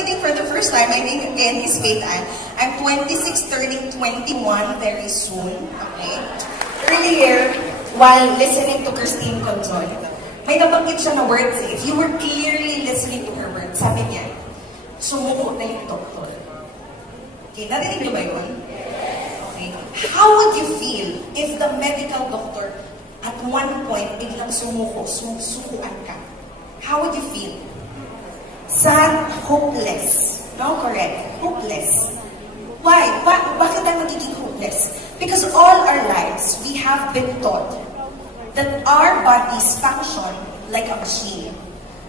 meeting for the first time, my name again is Faith Ann. I'm 26, turning 21 very soon. Okay? Earlier, while listening to Christine Conson, may nabanggit siya na words eh. If you were clearly listening to her words, sabi niya, sumuko na yung doktor. Okay, narinig niyo ba yun? Okay. How would you feel if the medical doctor at one point biglang susukuan ka? How would you feel? Sad, hopeless. No, correct. Hopeless. Why? Bakit tayo magiging hopeless? Because all our lives, we have been taught that our bodies function like a machine.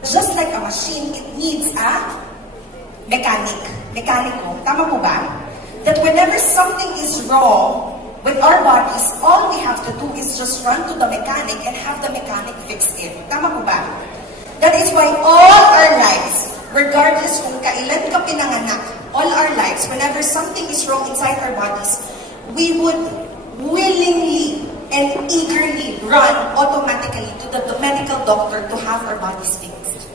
Just like a machine, it needs a mekaniko. Tama po ba? That whenever something is wrong with our bodies, all we have to do is just run to the mechanic and have the mechanic fix it. Tama po ba? That is why all our lives, regardless kung kailan ka pinanganak, all our lives, whenever something is wrong inside our bodies, we would willingly and eagerly run automatically to the medical doctor to have our bodies fixed.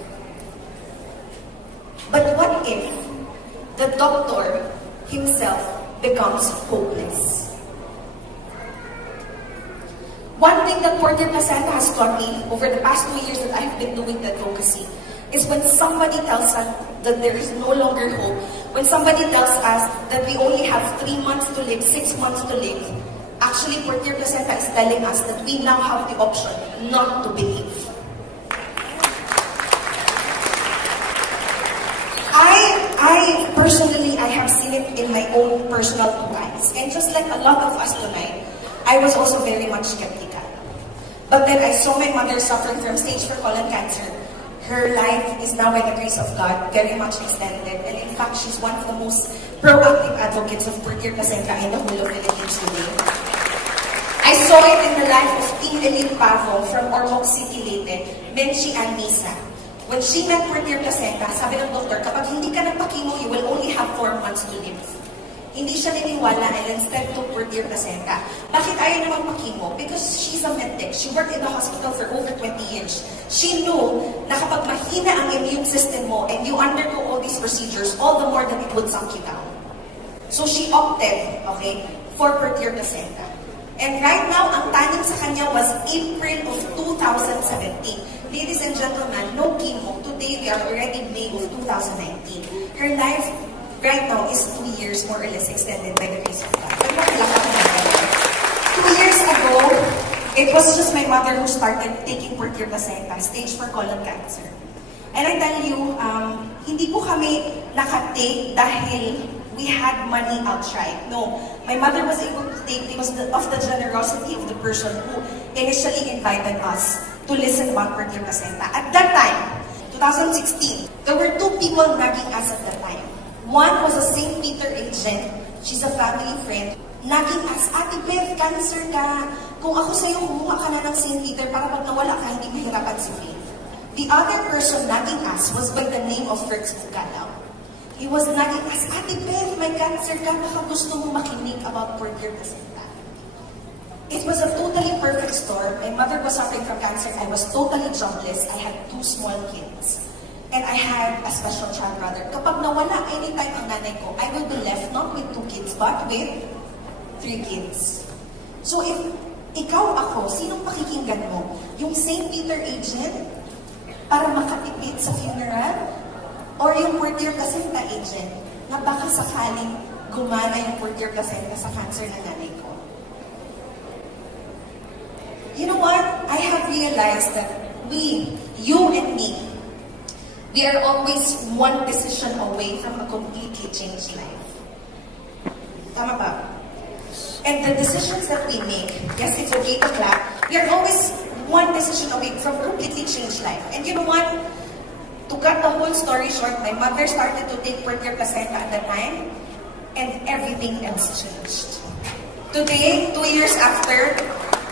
But what if the doctor himself becomes hopeless? One thing that Purtier Placenta has taught me over the past 2 years that I've been doing the advocacy is when somebody tells us that there is no longer hope, when somebody tells us that we only have 3 months to live, 6 months to live, actually Purtier Placenta is telling us that we now have the option not to believe. I personally, I have seen it in my own personal 2 eyes. And just like a lot of us tonight, I was also very much skeptical. But then I saw my mother suffering from stage 4 colon cancer. Her life is now, by the grace of God, very much extended. And in fact, she's one of the most proactive advocates of Purtier Placenta in the whole of Philippines today. I saw it in the life of King Elite Pavo from Ormoc City, Leyte, Menchi and Misa. When she met Purtier Placenta, sabi ng doktor, kapag hindi ka nagpakimo, you will only have 4 months to live. Hindi siya niniwala and instead took Purtier Placenta. Bakit ayaw niya magpakimo? Because she's a medtech. She worked in the hospital for over 20 years. She knew na kapag mahina ang immune system mo and you undergo all these procedures, all the more that it would sunk you down. So she opted, okay, for Purtier Placenta. And right now, ang taning sa kanya was April of 2017. Ladies and gentlemen, no chemo. Today, we are already May of 2019. Her life right now is 2 years more or less extended by the grace of God. But what luck na 2 years ago, it was just my mother who started taking Purtier Placenta, stage 4 colon cancer. And I tell you, hindi po kami nakatake dahil we had money outright. No, my mother was able to take because of the generosity of the person who initially invited us to listen about Purtier Placenta. At that time, 2016, there were 2 people nagging us at that time. One was a St. Peter agent. She's a family friend. Nagging us, Ate Beth, cancer ka. Kung ako sa'yo, kumuha ka na ng St. Peter para pag nawala ka, hindi mahirapan si Faith. The other person nagging us was by the name of Fritz Bukalaw. He was nagging us, Ate Beth, may cancer ka, baka gusto mo makinig about Purtier Placenta. It was a totally perfect storm. My mother was suffering from cancer. I was totally jobless. I had 2 small kids. And I had a special child brother. Kapag nawala anytime ang nanay ko, I will be left not with 2 kids, but with 3 kids. So if ikaw ako, sinong pakikinggan mo? Yung St. Peter agent para makatipid sa funeral? Or yung Purtier Placenta agent na baka sakaling gumana yung Purtier Placenta sa cancer na nanay ko? You know what? I have realized that we, you and me, we are always one decision away from a completely changed life. Tama ba? And the decisions that we make, yes, it's okay to clap, we are always one decision away from completely changed life. And you know what? To cut the whole story short, my mother started to take Purtier Placenta at the time, and everything else changed. Today, 2 years after,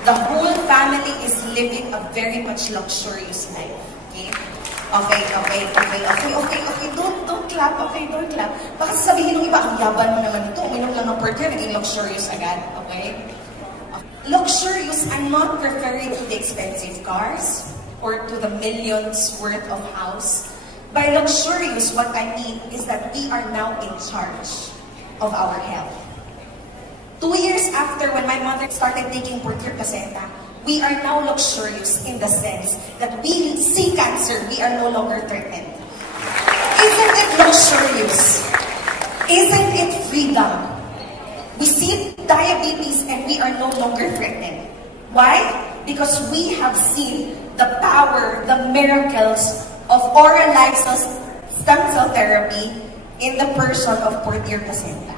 the whole family is living a very much luxurious life. Okay? Okay. Don't clap. Okay, don't clap. Baka sabihin ng iba, ang yaban mo naman ito. Uminom lang ng Purtier, naging luxurious agad. Okay? Luxurious, I'm not referring to the expensive cars or to the millions worth of house. By luxurious, what I mean is that we are now in charge of our health. 2 years after when my mother started taking Purtier Placenta, we are now luxurious in the sense that we see cancer, we are no longer threatened. Isn't it luxurious? Isn't it freedom? We see diabetes and we are no longer threatened. Why? Because we have seen the power, the miracles of oral life stem cell therapy in the person of Purtier Placenta.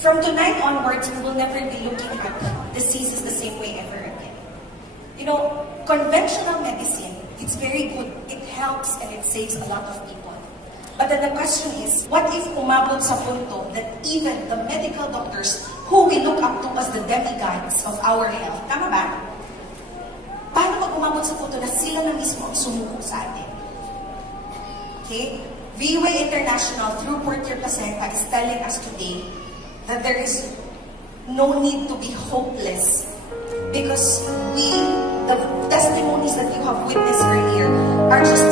From tonight onwards, we will never be looking at diseases the same way ever again. You know, conventional medicine, it's very good. It helps and it saves a lot of people. But then the question is, what if umabot sa punto that even the medical doctors who we look up to as the demigods of our health, tama ba? Paano pag umabot sa punto na sila na mismo ang sumuko sa atin? Okay? VWay International through Purtier Placenta is telling us today that there is no need to be hopeless because the testimonies that you have witnessed earlier are just